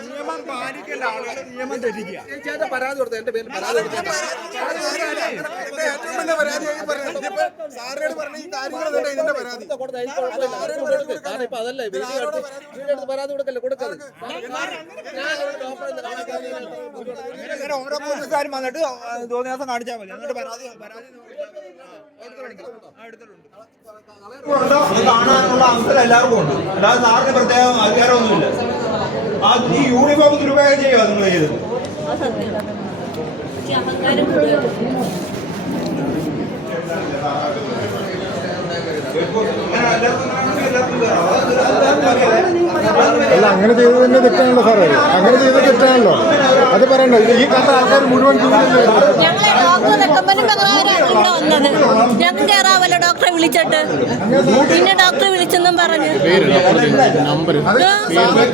നിയമം പാലിക്കേണ്ട ആളുകൾ നിയമം തെറ്റിക്കുക. ചേട്ടാ പരാതി കൊടുത്തു, എന്റെ പേരിൽ പരാതി കൊടുത്തു. ഇപ്പൊ അതല്ലേ പരാതി കൊടുക്കല്ലേ കൊടുക്കത്. ഓരോ പോലീസുകാരും വന്നിട്ട് തോന്നിയ ദിവസം കാണിച്ചാൽ മതി. എന്നിട്ട് പരാതി കാണാനുള്ള അവസരം എല്ലാവർക്കും ഉണ്ട്. അല്ലാതെ സാറിന് പ്രത്യേക അധികാരമൊന്നുമില്ല. ഈ യൂണിഫോം ദുരുപയോഗം ചെയ്യുക നിങ്ങൾ ചെയ്തത്. അല്ല, അങ്ങനെ ചെയ്തത് തന്നെ തെറ്റാണല്ലോ സാറേ. അങ്ങനെ ചെയ്തത് തെറ്റാണല്ലോ, അത് പറയണ്ട. ഈ കണ്ട ആൾക്കാർ മുഴുവൻ ഞങ്ങളെ ഡോക്ടർ റെക്കമെൻഡ് പ്രകാരമാണ് ഇവിടെ വന്നത്. ഞങ്ങൾക്ക് കയറാവല്ലോ ഡോക്ടറെ വിളിച്ചിട്ട്. പിന്നെ ഡോക്ടറെ വിളിച്ചെന്നും പറഞ്ഞു.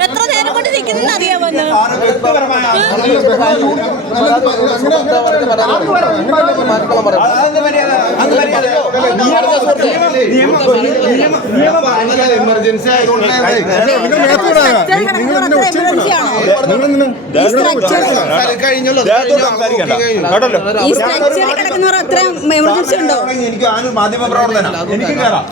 എത്ര നേരം കൊണ്ട് നിൽക്കുന്ന അറിയാമെന്ന്. എമർജൻസി ആയതുകൊണ്ട് കിടക്കുന്നവർ അത്ര എമർജൻസി ഉണ്ടോ? എനിക്ക് മാധ്യമ പ്രവർത്തനം എനിക്ക് കയറാം.